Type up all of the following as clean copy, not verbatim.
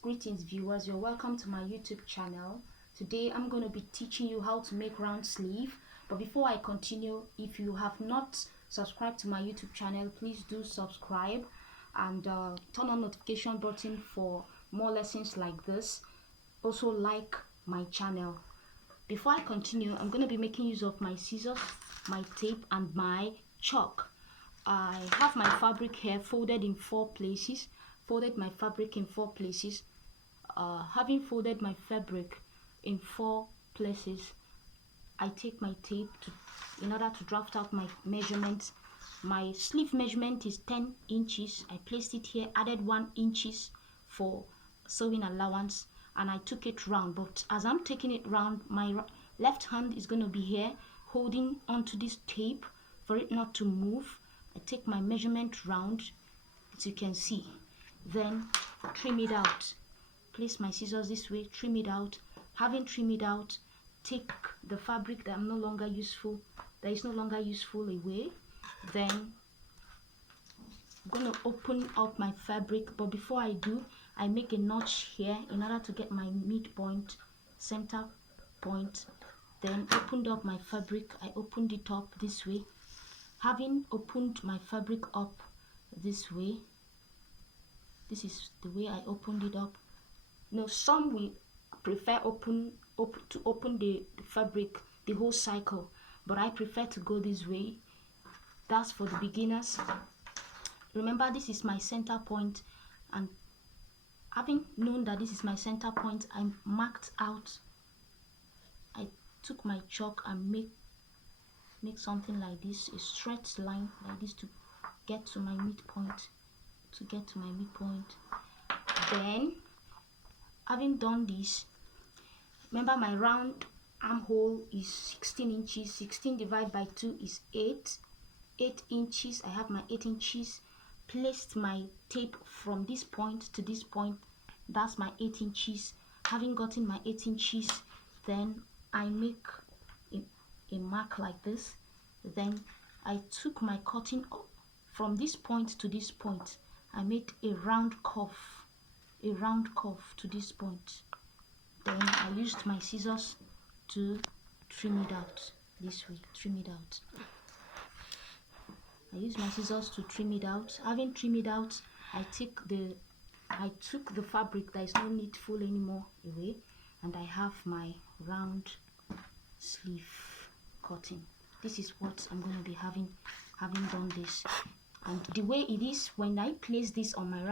Greetings viewers, you're welcome to my YouTube channel. Today I'm going to be teaching you how to make round sleeve. But before I continue, if you have not subscribed to my YouTube channel, please do subscribe and turn on notification button for more lessons like this. Also like my channel. Before I continue, I'm going to be making use of my scissors, my tape and my chalk. I have my fabric here folded in 4 places. Folded my fabric in 4 places. Having folded my fabric in 4 places, I take my tape in order to draft out my measurements. My sleeve measurement is 10 inches. I placed it here, added 1 inches for sewing allowance, and I took it round. But as I'm taking it round, my left hand is going to be here holding onto this tape for it not to move. I take my measurement round, as you can see, then trim it out. Place my scissors this way, trim it out. Having trimmed it out, take the fabric that is no longer useful away. Then I'm going to open up my fabric, but before I do, I make a notch here in order to get my midpoint, center point. Then opened up my fabric. I opened it up this way. Having opened my fabric up this way, this is the way I opened it up. Now some will prefer to open the fabric the whole cycle, but I prefer to go this way. That's for the beginners. Remember, this is my center point, and having known that this is my center point, I marked out. I took my chalk and make something like this, a straight line like this to get to my midpoint. Then, having done this, remember my round armhole is 16 inches. 16 divided by 2 is 8 inches. I have my 8 inches. Placed my tape from this point to this point. That's my 8 inches. Having gotten my 8 inches, then I make a mark like this. Then I took my cutting from this point to this point. I made a round curve to this point. Then I used my scissors to trim it out this way. I used my scissors to trim it out. Having trimmed it out, I took the fabric that is not needful anymore away, and I have my round sleeve cutting. This is what I'm going to be having done this. And the way it is, when I place this on my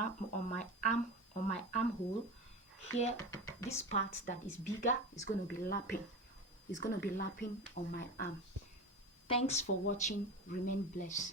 armhole here, this part that is bigger is going to be lapping. It's going to be lapping on my arm. Thanks for watching. Remain blessed.